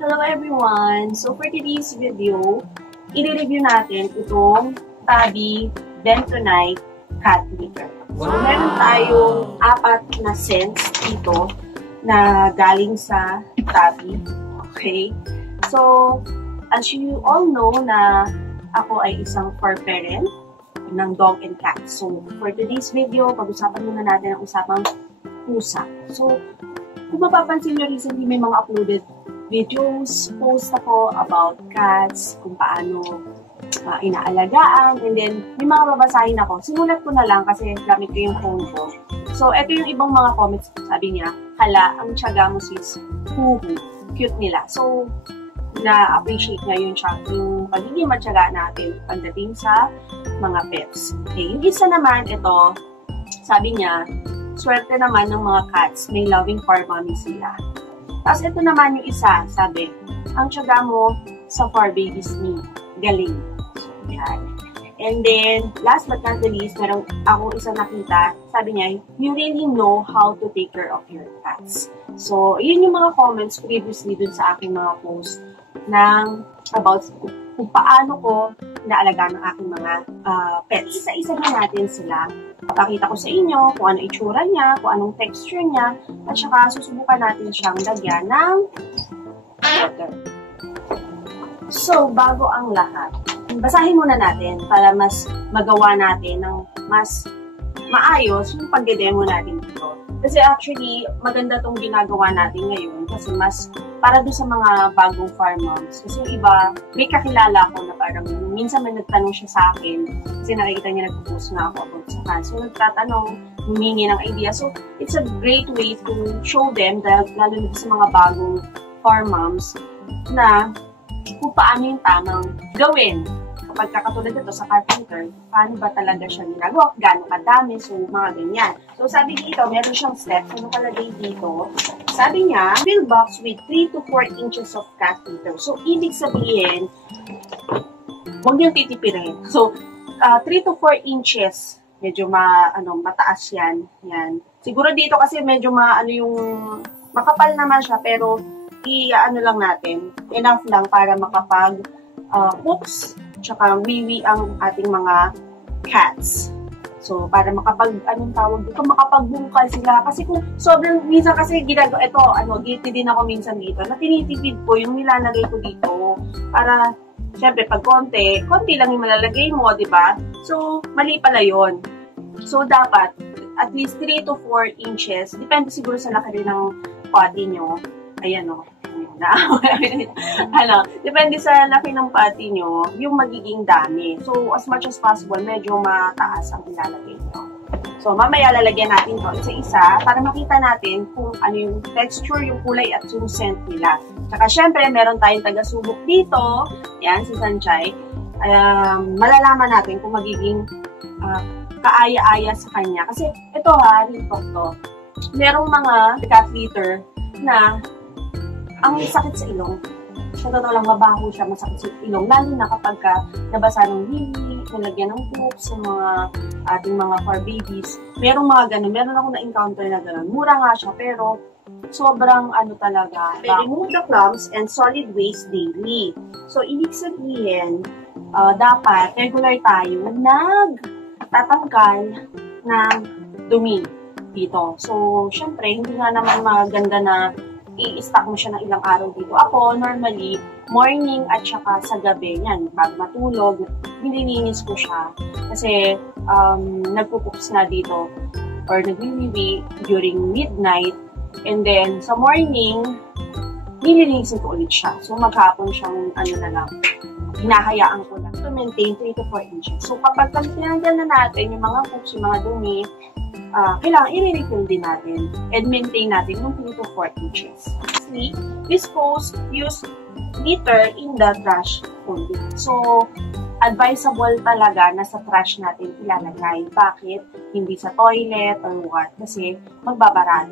Hello everyone! So for today's video, i-review natin itong Tabby Bentonite Cat Litter. So meron tayong 4 na scents dito na galing sa Tabby. Okay? So, as you all know na ako ay isang fur parent ng dog and cat. So, for today's video, pag-usapan muna natin ang usapang pusa. So, kung mapapansin nyo recently may mga uploaded videos, post ako about cats, kung paano inaalagaan, and then may mga babasahin ako. Sinulat ko na lang kasi gamit ko yung phone ko. So, ito yung ibang mga comments. Sabi niya, hala, ang tiyaga mo sis, huhu, cute nila. So, na-appreciate niya yung pagiging matyaga natin pagdating sa mga pets. Okay, yung isa naman, ito, sabi niya, swerte naman ng mga cats, may loving fur mommy sila. Tapos ito naman yung isa, sabi, ang tiyaga mo sa fur babies ni galing. So, yan. And then, last but not the least, meron akong isa nakita, sabi niya, you really know how to take care of your cats. So, yun yung mga comments previously dun sa aking mga posts about kung paano ko inaalagaan ng aking mga pets. Isa-isa na natin sila. Papakita ko sa inyo kung ano itsura niya, kung anong texture niya, at saka susubukan natin siyang lagyan ng water. So, bago ang lahat, basahin muna natin para mas magawa natin ng mas maayos yung pagde-demo natin dito. Kasi actually, maganda tong ginagawa natin ngayon kasi mas para doon sa mga bagong farm moms. Kasi yung iba, may kakilala ko na parang minsan may nagtanong siya sa akin kasi nakikita niya nagpo-post na ako about sa cats. So, nagtatanong, humingi ng idea. So, it's a great way to show them, lalo na sa mga bagong farm moms, na kung paano yung tamang gawin. Kapag kakatulad ito sa carpenter, paano ba talaga siya ginagawa? Gano'ng kadami? So, mga ganyan. So, sabi dito, meron siyang steps. Ano nakalagay dito? Sabi niya, fill box with 3 to 4 inches of cat litter. So, ibig sabihin, huwag niyong titipirin. So, 3 to 4 inches. Medyo mataas yan. Yan. Siguro dito kasi medyo makapal naman siya, pero lang natin, enough lang para makapag poops, tsaka wiwi ang ating mga cats. So, para makapagbungkal sila. Kasi kung sobrang, minsan kasi ginagawa, guilty din ako minsan dito, na tinitipid ko yung nilalagay ko dito. Para, syempre, pag konti lang yung malalagay mo, di ba? So, mali pala yun. So, dapat, at least 3 to 4 inches, depende siguro sa laki rin ng potty nyo. Ayan o. Depende sa laki ng potty nyo, yung magiging dami. So, as much as possible, medyo mataas ang ilalagay nyo. So, mamaya lalagyan natin to isa-isa para makita natin kung ano yung texture, yung kulay at yung scent nila. Tsaka, syempre, meron tayong taga-subok dito. Yan, si Sanchay. Malalaman natin kung magiging kaaya-aya sa kanya. Kasi, ito report to. Merong mga cat litter na ang sakit sa ilong. Sa totoo lang, mabaho siya, masakit sa ilong. Lalo na kapag nabasa ng bibi, nalagyan ng poop sa mga ating mga fur babies. Merong mga ganun. Meron ako na-encounter na ganun. Mura nga siya, pero sobrang talaga. Remove the clumps and solid waste daily. So, ibig sabihin, dapat regular tayo nagtatanggal ng dumi dito. So, syempre, hindi nga naman maganda na i-stack mo siya ng ilang araw dito. Ako, normally, morning at saka sa gabi, yan, bago matulog, nililinis ko siya. Kasi, nagpupups na dito or nagwiwiwi during midnight. And then, sa morning, nililinisin ko ulit siya. So, maghapon siyang, hinahayaan ko lang to maintain 3 to 4 inches. So, kapag tinanggal na natin yung mga poops, yung mga dumi, kailangan i-refill din natin and maintain natin yung 3 to 4 inches. Lastly, use litter in the trash only. So, advisable talaga na sa trash natin ilalagay. Bakit? Hindi sa toilet or what? Kasi magbabara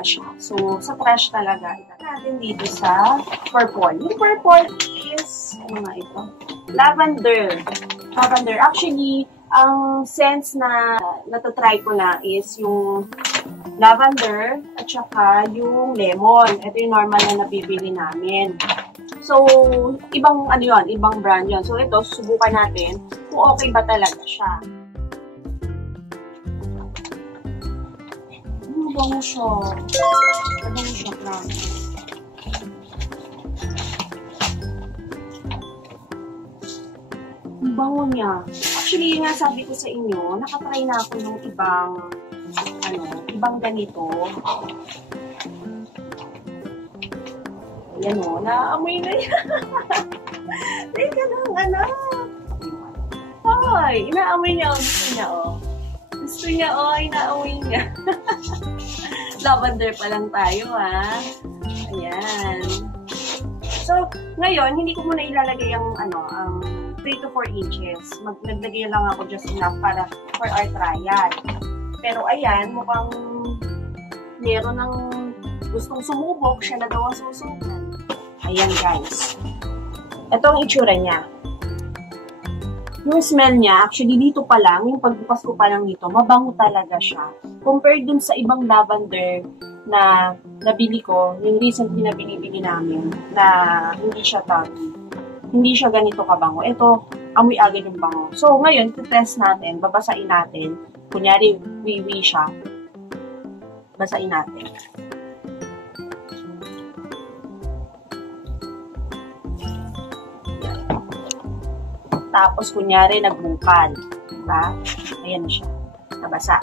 siya. So, sa trash talaga. Natin dito sa purple. Yung purple is, ito? Lavender. Actually, ang scents na natatry ko na is yung lavender at saka yung lemon. Ito yung normal na nabibili namin. So, ibang ano yun, ibang brand yun. So, ito, subukan natin kung okay ba talaga siya. Bango siya. Bango siya, promise. Ang bango niya. Actually, yung nga sabi ko sa inyo, nakatry na ako ng ibang ganito. Ayan o, naamoy na yan. Teka lang, anak. Ay, inaamoy niya o. Gusto niya o. Gusto niya o, inaamoy niya. Lavender pa lang tayo, ha. Ayan. So, ngayon, hindi ko muna ilalagay ang 3 to 4 inches. Naglagay lang ako just enough para for our trial. Pero ayan, mukhang meron ng gustong sumubok. Siya na daw ang susukan. Ayan, guys. Ito ang itsura niya. Yung smell niya, actually dito pa lang, yung pagbukas ko pa lang dito, mabango talaga siya. Compared dun sa ibang lavender na nabili ko, yung recently na binibili namin, na hindi siya tabi. Hindi siya ganito kabango. Ito, amoy agad yung bango. So, ngayon, test natin, babasain natin. Kunyari, wiwi siya. Basain natin. Tapos, kunyari, nagbungkal. Diba? Ayan na siya. Nabasa.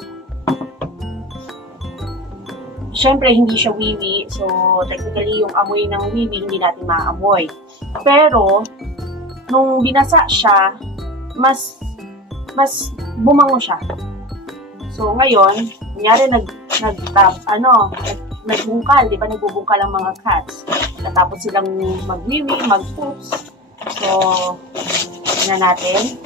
Siyempre, hindi siya wiwi. So, technically, yung amoy ng wiwi, hindi natin maamoy. Pero, nung binasa siya, mas bumango siya. So, ngayon, kunyari, nagbungkal. Diba? Nagbubungkal ang mga cats. Natapos silang magwiwi, mag-poops. So, tingnan natin.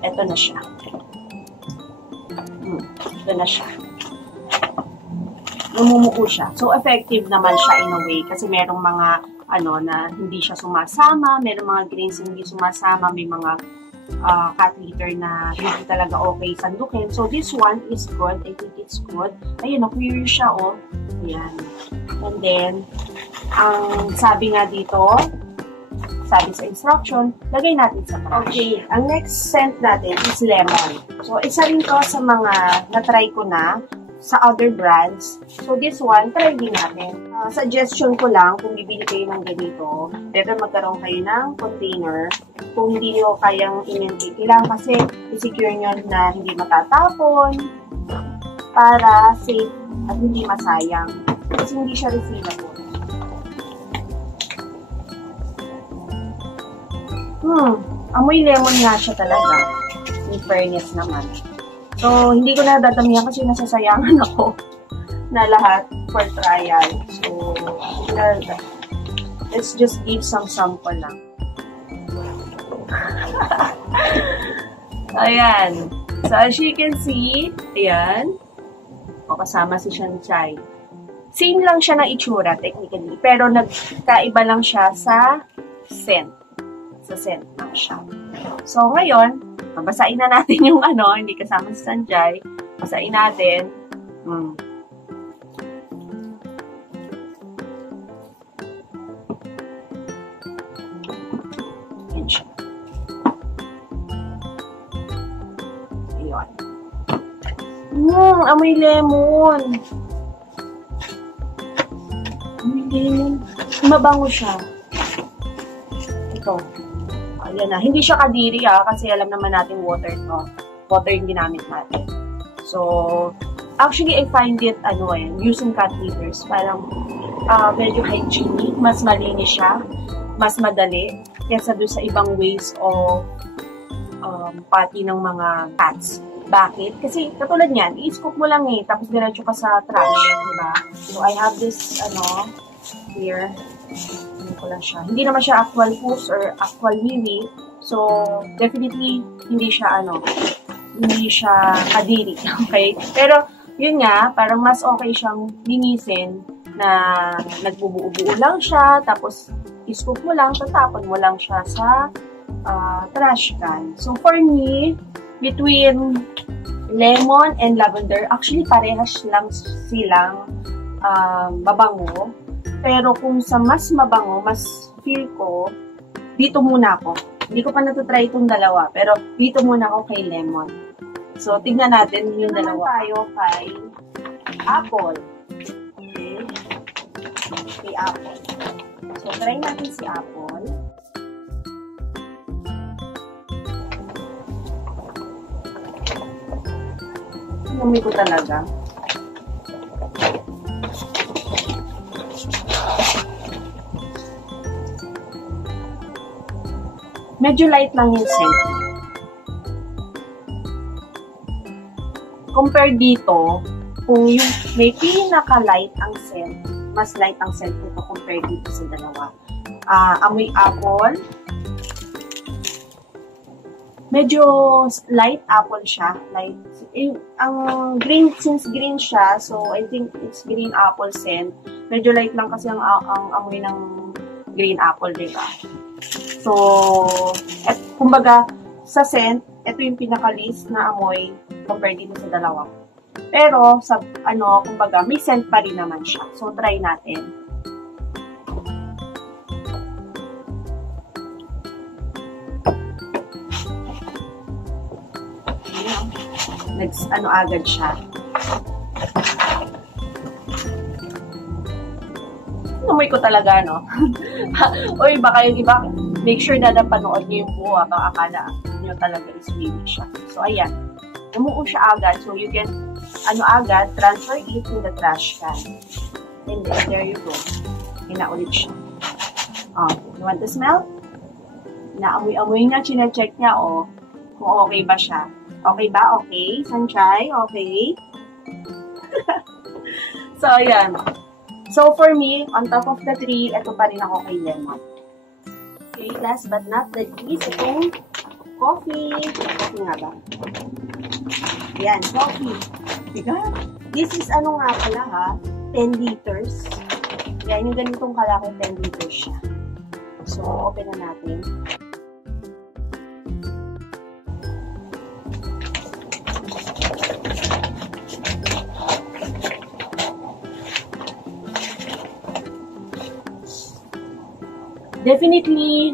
Ito na siya. Ito na siya. Namumuko siya. So, effective naman siya in a way kasi merong mga na hindi siya sumasama, merong mga grains na hindi sumasama, may mga cat litter na hindi talaga okay sandukin. So, this one is good. I think it's good. Ayan, clear siya, oh. Ayan. And then, ang sabi nga dito, sabi sa instruction, lagay natin sa brush. Okay, ang next scent natin is lemon. So, isa rin to sa mga na-try ko na sa other brands. So, this one, try din natin. Suggestion ko lang, kung bibili kayo ng ganito, better magkaroon kayo ng container. Kung hindi nyo kayang i-maintain, kailangan kasi i-secure nyo na hindi matatapon para safe at hindi masayang. Kasi hindi siya refillable. Amoy lemon nga siya talaga. In fairness naman. So, hindi ko na dadamihan kasi nasasayangan ako na lahat for trial. So, let's just give some sample lang. Ayan. So, as you can see, ayan. O, kasama si Shanchay. Same lang siya na itsura, technically. Pero, nagkaiba lang siya sa scent. Sa scent lang siya. So, ngayon, babasain na natin yung hindi kasama si Sanjay. Basain natin. Yan siya. Ayun. Amoy lemon. Amoy lemon. Mabango siya. Ito. Ayan na. Hindi siya kadiri kasi alam naman natin water to. Water yung ginamit natin. So, actually, I find it, using cat litters, parang medyo hygienic, mas malinis siya, mas madali, kesa doon sa ibang ways of pati ng mga cats. Bakit? Kasi, katulad niyan, i-scoop mo lang tapos diretso ka sa trash, diba? So, I have this, here. Ko lang siya. Hindi naman siya actual poos or actual wiwi. So, definitely, hindi siya kadiri. Okay? Pero, yun nga, parang mas okay siyang linisin na nagbubuo-buo lang siya, tapos, iscoop mo lang, tatapon mo lang siya sa trash can. So, for me, between lemon and lavender, actually parehas lang silang mabango. Pero kung sa mas mabango, mas feel ko, dito muna ako. Hindi ko pa natutry itong dalawa, pero dito muna ako kay lemon. So, tignan natin yung dalawa. Tayo kay apple. Okay. Kay apple. So, try natin si apple. Namoy ko talaga. Medyo light lang yung scent. Compare dito, kung yung may pinaka-light ang scent, mas light ang scent nito compare dito sa dalawa. Amoy apple. Medyo light apple siya. Light. Ang green, since green siya, so I think it's green apple scent. Medyo light lang kasi ang amoy ng green apple, diba? So, kumbaga, sa scent, ito yung pinaka-least na amoy compare dito sa dalawa. Pero, sa, kumbaga, may scent pa rin naman siya. So, try natin. Agad siya. Namoy ko talaga, no? Uy, baka yung iba, make sure na napanood niyo yung buo, baka akala nyo talaga is baby siya. So, ayan. Namuo siya agad. So, you can, agad, transfer it to the trash can. And then, there you go. Inaulit siya. You want to smell? Naamoy-amoy nga, chine-check niya, kung okay ba siya. Okay ba? Okay. Sunshine? Okay. So, ayan. So, for me, on top of the three, ito pa rin ako kay lemon. Okay, last but not the least, itong coffee. Coffee nga ba? Ayan, coffee. Diba? This is nga pala ha, 10 liters. Ayan, yung ganitong kalaki, 10 liters siya. So, open na natin. Definitely,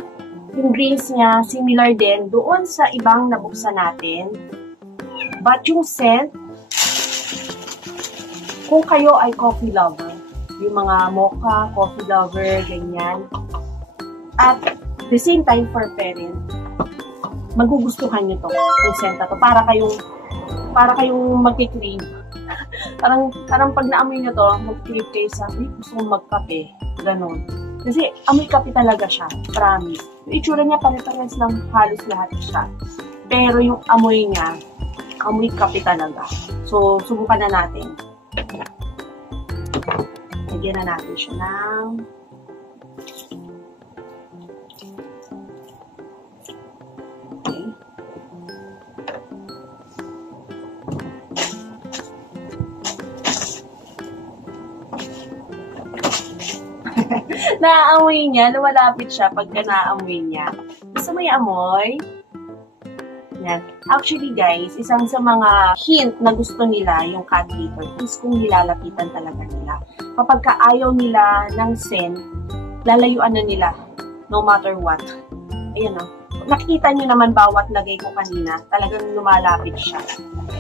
yung greens niya, similar din doon sa ibang nabuksan natin. But yung scent, kung kayo ay coffee lover, yung mga mocha, coffee lover, ganyan, at the same time for parent, magugustuhan nyo to, yung scent na to, para kayong magkikrave. parang pag naamoy nyo to, magkikrave kayo sa, gusto kong magkape, ganon. Kasi amoy kape talaga siya, promise. Yung itsura niya pare-pares lang halos lahat siya. Pero yung amoy niya, amoy kape talaga. So, subukan na natin. Lagyan na natin siya ng okay. Naaamoy niya, lumalapit siya pagka naaamoy niya. Gusto mo yung amoy? Yan. Actually guys, isang sa mga hint na gusto nila yung cat litter is kung nilalapitan talaga nila. Kapag ayaw nila ng scent, lalayuan na nila no matter what. Ayan o. Nakikita nyo naman bawat lagay ko kanina, talagang lumalapit siya.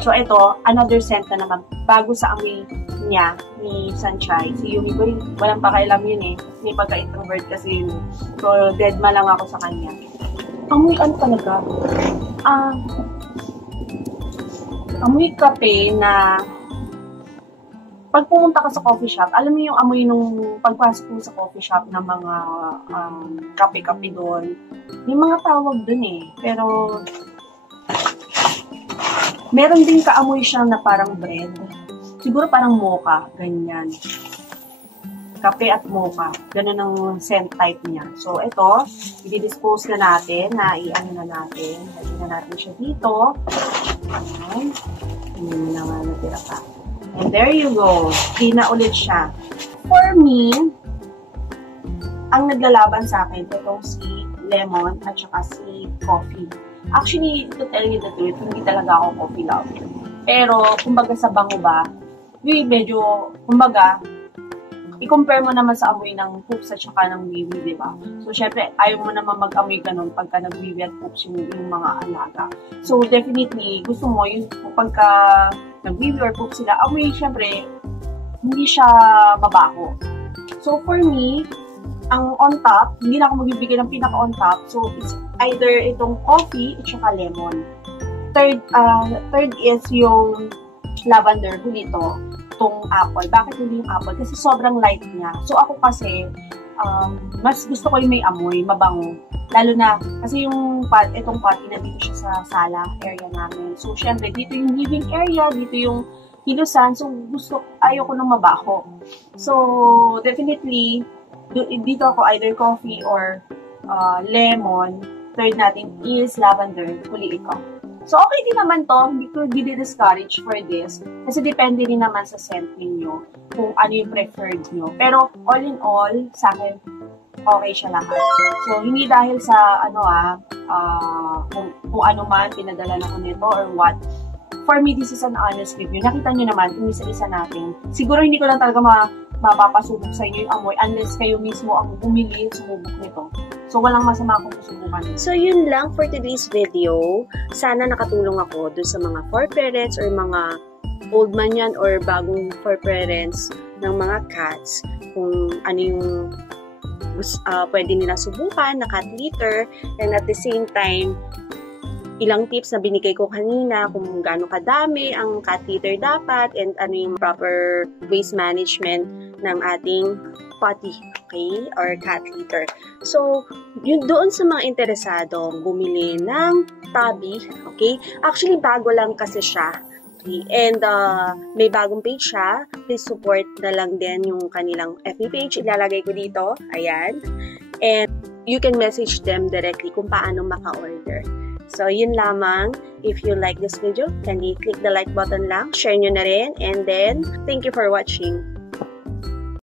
So ito, another scent na naman, bago sa amoy niya ni Sunshine. Si Yumi ko, walang pakailam yun eh. May pagka-introvert kasi yun. So, dead ma lang ako sa kanya. Amoy talaga? Amoy kape na pag pumunta ka sa coffee shop, alam mo yung amoy nung pagpasok mo sa coffee shop ng mga kape-kape doon. May mga tawag doon eh. Pero, meron din kaamoy siya na parang bread. Siguro parang mocha, ganyan. Kape at mocha. Ganun ang scent type niya. So, ito, i-dispose na natin, i-ano na natin. Lagyan na natin siya dito. Ayan. Hindi na nga natira pa. And there you go. Hindi na ulit siya. For me, ang naglalaban sa akin, itong si lemon at saka si coffee. Actually, to tell you the truth, hindi talaga ako coffee lover. Pero, kumbaga sa bango ba, medyo, kumbaga, i-compare mo naman sa amoy ng poops at saka ng wiwi, di ba? So, syempre, ayaw mo naman mag-amoy ganun pagka nag-wiwi at poops yung mga alaga. So, definitely, gusto mo yung pagka nag-wiwi or poops sila, amoy, syempre, hindi siya mabaho. So, for me, ang on top, hindi na ako magbibigay ng pinaka-on top. So, it's either itong coffee at saka lemon. Third is yung lavender, huli itong apple. Bakit hindi yung apple? Kasi sobrang light niya. So, ako kasi, mas gusto ko yung may amoy, mabango. Lalo na, kasi itong potty na dito siya sa sala area namin. So, syempre, dito yung living area, dito yung hilusan. So, ayaw ko nang mabaho. So, definitely, dito ako either coffee or lemon. Third natin is lavender, huli ito. So, okay din naman to. Hindi ko discourage for this. Kasi depende din naman sa scent ninyo kung ano yung preferred nyo. Pero, all in all, sa akin, okay siya lahat. So, hindi dahil sa, kung ano man, pinadala na ko nito or what. For me, this is an honest review. Nakita nyo naman, yung isa-isa natin. Siguro hindi ko lang talaga mapapasubok sa inyo yung amoy unless kayo mismo ang bumili, sumubok nito. So, walang masama kung susubukan. So, yun lang for today's video. Sana nakatulong ako dun sa mga for parents or mga old man yan or bagong for parents ng mga cats. Kung ano yung pwede nila subukan na cat litter. And at the same time, ilang tips na binigay ko kanina kung gaano kadami ang cat litter dapat and ano yung proper waste management ng ating potty, okay, or cat litter. So, yun doon sa mga interesadong bumili ng Tabi, okay, actually bago lang kasi siya, okay, and may bagong page siya, please support na lang din yung kanilang FB page, ilalagay ko dito, ayan, and you can message them directly kung paano maka-order. So, yun lamang. If you like this video, kindly click the like button lang, share nyo na rin, and then, thank you for watching.